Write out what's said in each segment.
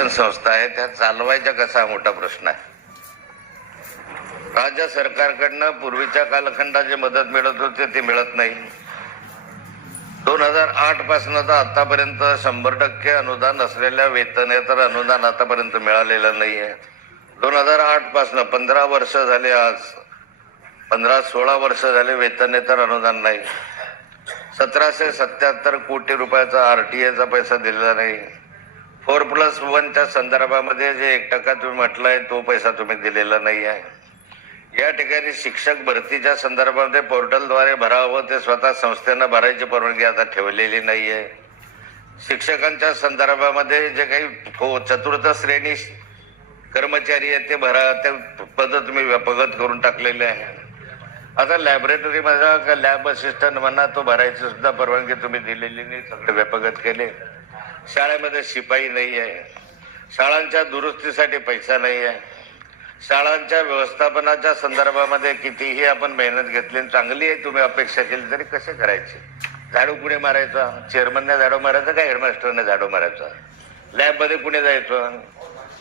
शिक्षण संस्था आहे त्या चालवायच्या कसा हा मोठा प्रश्न आहे? राज्य सरकारकडनं पूर्वीच्या कालखंडात जे मदत मिळत होते ते मिळत नाही. दोन हजार आठपासून तर आतापर्यंत शंभर टक्के अनुदान असलेल्या वेतनेतर अनुदान आतापर्यंत मिळालेलं नाही आहे. दोन हजार आठपासून पंधरा वर्ष झाले आज. पंधरा सोळा वर्ष झाले वेतनेतर अनुदान नाही. सतराशे सत्याहत्तर कोटी रुपयाचा आर टी एचा पैसा दिलेला नाही. फोर प्लस वनच्या संदर्भामध्ये जे एक टक्का तुम्ही म्हटलंय तो पैसा तुम्ही दिलेला नाही आहे या ठिकाणी शिक्षक भरतीच्या संदर्भामध्ये पोर्टलद्वारे भरावं ते स्वतः संस्थेनं भरायची परवानगी आता ठेवलेली नाही आहे शिक्षकांच्या संदर्भामध्ये जे काही हो, चतुर्थ श्रेणी कर्मचारी आहेत ते भरा ते पद तुम्ही व्यापगत करून टाकलेले आहे. आता लॅबोरेटरी का लॅब असिस्टंट म्हणा तो भरायची सुद्धा परवानगी तुम्ही दिलेली नाही सगळे व्यापगत केले. शाळेमध्ये शिपाई नाही आहे शाळांच्या दुरुस्तीसाठी पैसा नाही आहे शाळांच्या व्यवस्थापनाच्या संदर्भामध्ये कितीही आपण मेहनत घेतली आणि चांगली आहे तुम्ही अपेक्षा केली तरी कसे करायचे? झाडू कुणी मारायचा? चेअरमनने झाडू मारायचा का हेडमास्टरने झाडू मारायचा? लॅबमध्ये कुणी जायचं?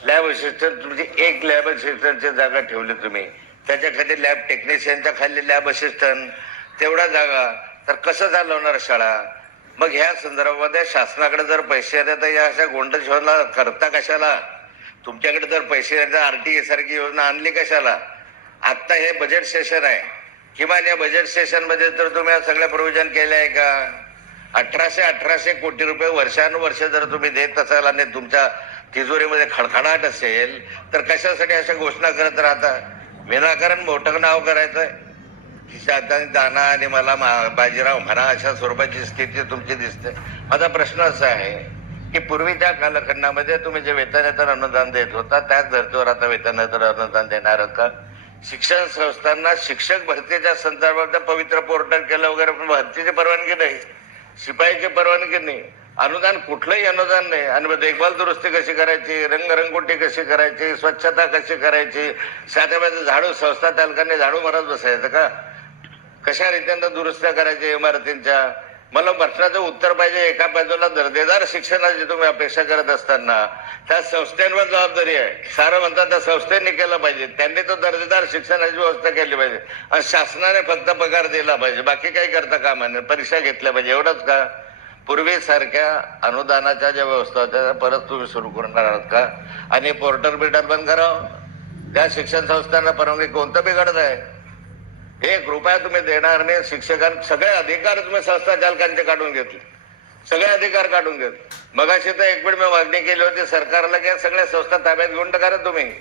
लॅब असिस्टंट तुमची एक लॅब असिस्टंटची जागा ठेवली तुम्ही. त्याच्याखाली लॅब टेक्निशियनच्या खाली लॅब असिस्टंट. तेवढा जागा. तर कसं चालवणार शाळा? मग ह्या संदर्भामध्ये शासनाकडे जर पैसे आले तर या अशा गोंडल शोधला करता कशाला? तुमच्याकडे जर पैसे आले तर आरटीए सारखी योजना आणली कशाला? आत्ता हे बजेट सेशन आहे. किमान या बजेट सेशनमध्ये तर तुम्ही सगळ्या प्रोव्हिजन केले आहे का? अठराशे अठराशे कोटी रुपये वर्षानुवर्ष जर तुम्ही देत असाल आणि तुमच्या तिजोरीमध्ये खडखडाट असेल तर कशासाठी अशा घोषणा करत राहता? विनाकारण मोठं नाव करायचंय. खिशात दाना आणि मला मा- बाजीराव म्हणा अशा स्वरूपाची स्थिती तुमची दिसते. माझा प्रश्न असा आहे की पूर्वीच्या कालखंडामध्ये तुम्ही जे वेतनेतर अनुदान देत होता त्याच धर्तीवर आता वेतनेतर अनुदान देणार का? शिक्षण संस्थांना शिक्षक भरतीच्या संदर्भात पवित्र पोर्टल केलं वगैरे पण भरतीची परवानगी नाही शिपाईची परवानगी नाही अनुदान कुठलंही अनुदान नाही. आणि मग देखभाल दुरुस्ती कशी करायची रंगरंगोटी कशी करायची स्वच्छता कशी करायची साध्या झाडू संस्था चालकांनी झाडू मारत बसायचं का? कशा रीतीनं दुरुस्त्या करायच्या इमारतींच्या? मला प्रश्नाचं उत्तर पाहिजे एका बाजूला दर्जेदार शिक्षणाची तुम्ही अपेक्षा करत असताना. त्या संस्थेवर जबाबदारी आहे. सारं म्हणतात त्या संस्थेने केलं पाहिजे. त्यांनी तो दर्जेदार शिक्षणाची व्यवस्था केली पाहिजे. आणि शासनाने फक्त पगार दिला पाहिजे. बाकी काही करता कामा नाही परीक्षा घेतल्या पाहिजे. एवढंच का? पूर्वीसारख्या अनुदानाच्या ज्या व्यवस्था होत्या त्या परत तुम्ही सुरू करणार आहात का? आणि पोर्टल बिल्डर बंद करावं? त्या शिक्षण संस्थांना परवानगी कोणतं बिघडत आहे? हे कृपया तुम्ही देणार नाही शिक्षकां सगळे अधिकार तुम्ही संस्था चालकांचे काढून घेतले. सगळे अधिकार काढून घेतले. मगाशी तर एक वेळ मी मागणी केली होती सरकारला की सगळ्या संस्था ताब्यात घेऊन टाका तुम्ही.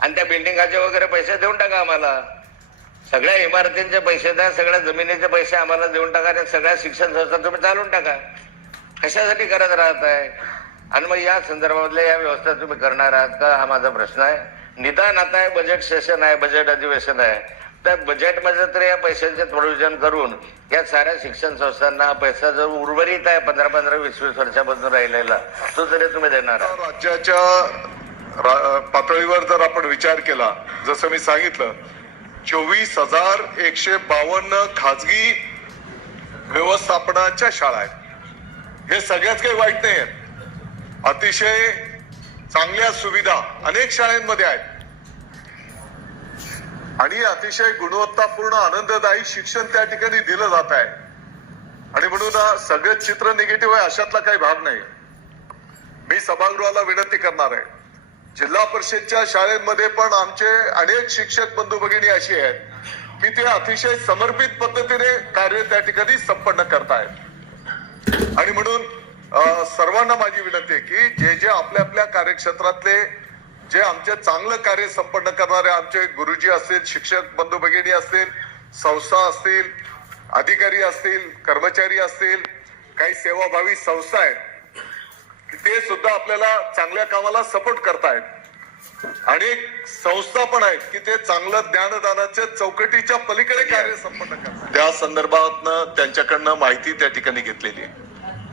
आणि त्या बिल्डिंगाचे वगैरे पैसे देऊन टाका आम्हाला. सगळ्या इमारतींचे पैसे द्या सगळ्या जमिनीचे पैसे आम्हाला देऊन टाका आणि सगळ्या शिक्षण संस्था तुम्ही चालून टाका. कशासाठी करत राहत आहे आणि मग या संदर्भातल्या या व्यवस्था तुम्ही करणार आहात का? हा माझा प्रश्न आहे. निदान आता आहे बजेट सेशन आहे बजेट अधिवेशन आहे. त्या बजेटमध्ये तर या पैशांचे प्रोव्हिजन करून या साऱ्या शिक्षण संस्थांना हा पैसा जो उर्वरित आहे पंधरा पंधरा वीस वीस वर्षापासून राहिलेला तो तरी तुम्ही देणार आहात. राज्याच्या पातळीवर जर आपण विचार केला जसं मी सांगितलं चोवीस हजार एकशे बावन्न खाजगी व्यवस्थापनाच्या शाळा आहेत. हे सगळ्याच काही वाईट नाही आहेत. अतिशय चांगल्या सुविधा अनेक शाळांमध्ये आहेत. आणि अतिशय गुणवत्तापूर्ण आनंददायी शिक्षण त्या ठिकाणी दिलं जात आहे. आणि म्हणून अ, सगळेच चित्र निगेटिव्ह आहे अशातला काही भाग नाही. मी सभागृहाला विनंती करणार आहे. जिल्हा परिषदच्या शाळेमध्ये पण आमचे अनेक शिक्षक बंधू भगिनी अशी आहेत की ते अतिशय समर्पित पद्धतीने कार्य त्या ठिकाणी संपन्न करतायत. आणि म्हणून सर्वांना माझी विनंती आहे की जे जे आपल्या आपल्या कार्यक्षेत्रातले जे आमचे चांगलं कार्य संपन्न करणारे आमचे गुरुजी असतील शिक्षक बंधू भगिनी असतील संस्था असतील अधिकारी असतील कर्मचारी असतील काही सेवाभावी संस्था आहेत ते सुद्धा आपल्याला चांगल्या कामाला सपोर्ट करतायत. आणि संस्था पण आहेत की ते चांगलं ज्ञानदानाच्या चौकटीच्या पलीकडे कार्य संपन्न करतात. त्या संदर्भातनं त्यांच्याकडनं माहिती त्या ठिकाणी घेतलेली आहे.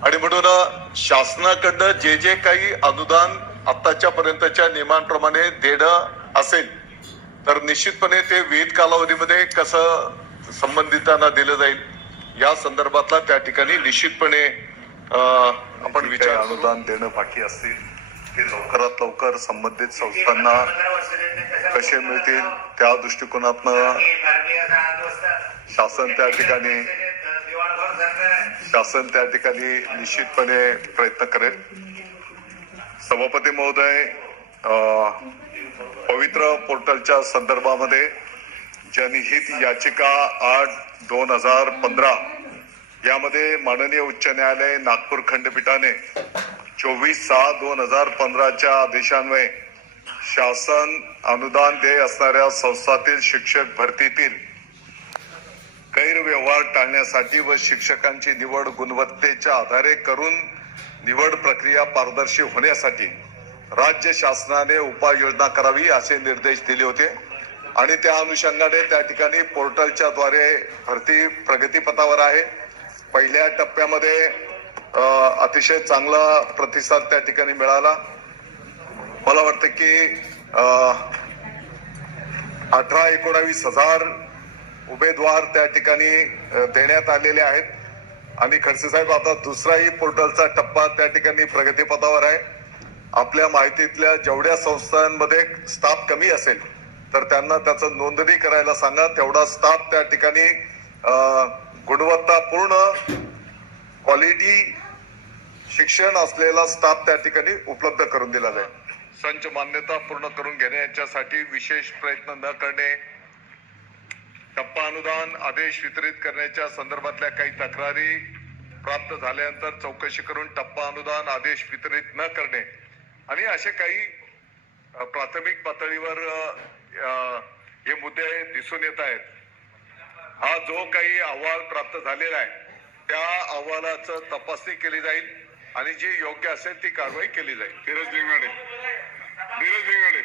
आणि म्हणून शासनाकडनं जे जे काही अनुदान आताच्या पर्यंतच्या नियमांप्रमाणे देणं असेल तर निश्चितपणे ते विहित कालावधीमध्ये कसं संबंधितांना दिलं जाईल या संदर्भातला त्या ठिकाणी निश्चितपणे आपण विचार. अनुदान देणं बाकी असतील की लवकरात लवकर संबंधित संस्थांना कसे मिळतील त्या दृष्टिकोनातनं शासन त्या ठिकाणी शासन त्या ठिकाणी निश्चितपणे प्रयत्न करेल सभापती महोदय पवित्र पोर्टलच्या संदर्भामध्ये जनहित याचिका आठ दोन हजार पंधरा यामध्ये माननीय उच्च न्यायालय नागपूर खंडपीठाने चोवीस सहा दोन हजार पंधराच्या आदेशान्वये शासन अनुदान देय असणाऱ्या संस्थातील शिक्षक भरतीतील गैरव्यवहार टाळण्यासाठी व शिक्षकांची निवड गुणवत्तेच्या आधारे करून निवड प्रक्रिया पारदर्शी होण्यासाठी राज्य शासनाने उपाययोजना करावी असे निर्देश दिले होते. आणि त्या अनुषंगाने त्या ठिकाणी पोर्टलच्या द्वारे भरती प्रगतीपथावर आहे. पहिल्या टप्प्यामध्ये अतिशय चांगला प्रतिसाद त्या ठिकाणी मिळाला. मला वाटतं की अठरा एकोणावीस हजार उमेदवार त्या ठिकाणी देण्यात आलेले आहेत. आणि खडसे साहेब आता दुसराही पोर्टलचा टप्पा त्या ठिकाणी प्रगतीपथावर आहे. आपल्या माहितीतल्या जेवढ्या संस्थांमध्ये स्टाफ कमी असेल तर त्यांना त्याचं नोंदणी करायला सांगा. तेवढा स्टाफ त्या ठिकाणी गुणवत्तापूर्ण क्वालिटी शिक्षण असलेला स्टाफ त्या ठिकाणी उपलब्ध करून दिला जाईल. संच मान्यता पूर्ण करून घेणे याच्यासाठी विशेष प्रयत्न न करणे टप्पा अनुदान आदेश वितरित करण्याच्या संदर्भातल्या काही तक्रारी प्राप्त झाल्यानंतर चौकशी करून टप्पा अनुदान आदेश वितरित न करणे आणि असे काही प्राथमिक पातळीवर हे मुद्दे दिसून येत आहेत. हा जो काही अहवाल प्राप्त झालेला आहे त्या अहवालाचं तपासणी केली जाईल आणि जी योग्य असेल ती कारवाई केली जाईल. धीरज लिंगाडे. धीरज लिंगाडे.